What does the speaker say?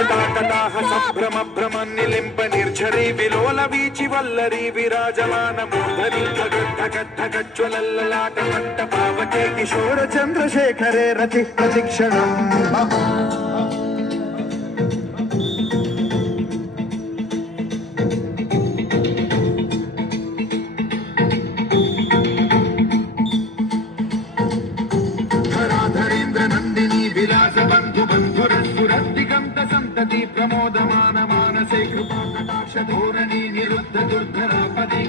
జటాకటాహ సంభ్రమ భ్రమన్నిలింప నిర్ఝరీ విలోల వీచి వల్లరీ విరాజమాన మూర్ధని ఠగ పంట పావకే కిశోర చంద్రశేఖరే రతి ప్రతిక్షణం విలాస బంధు బంధురస్సురద్దిగంత సంతతి ప్రమోదమాన మానసే కృపా కటాక్ష ధోరణి నిరుద్ధ దుర్ధర పది